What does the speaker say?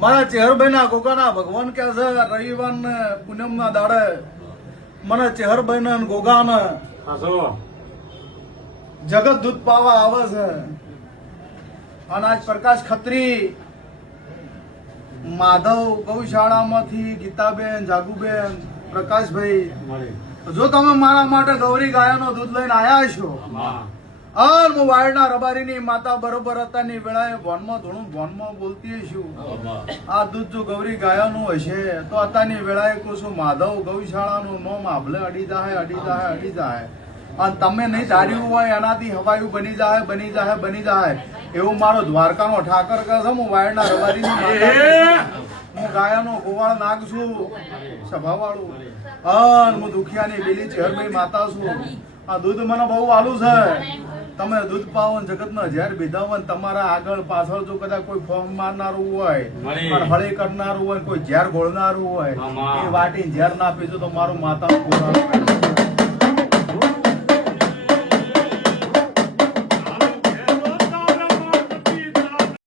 મારા ચેહરભાઈ ના ગોગાના ભગવાન કે છે રવિવાર ને પૂનમ ના દાડે મને ચેહરભાઈ ને ગોગા ને જગત દૂધ પાવા આવે છે. અને આજ પ્રકાશ ખત્રી માધવ ગૌશાળામાંથી ગીતાબેન, જાગુબેન, પ્રકાશભાઈ, જો તમે મારા માટે ગૌરી ગાયનો દૂધ લઈને આયા છો અને હું વાયડના રબારીની માતા બરોબર હતાની વેળાએ ભોનમાં ધૂણું ભોનમાં બોલતી છું. આ દૂધ જો ગૌરી ગાયનું હશે તો હતાની વેળાએ કહું છું માધવ ગૌશાળાનું નોમ આભલે અડી જાય અને તમે નહીં ધાર્યું હોય એનાથી હવાયું બની જાય એવું મારો દ્વારકાનો ઠાકર કહે છે. હું વાયડના રબારીની માતા, હું ગાયાનો ગોવાળ નાગ છું, સભાવાળું, અને હું દુખિયાની પેલી ચેહરભાઈ માતા છું. આ દૂધ મને બહુ વાલું છે. તમે દૂધ પાવો ને જગતમાં ઝેર પીધા હોય ને તમારા આગળ પાછળ જો કદાચ કોઈ ફોર્મ મારનારું હોય, હળી કરનારું હોય, કોઈ ઝેર ગોળનારું હોય, એ વાટી ઝેર ના પીધું તો મારું માતા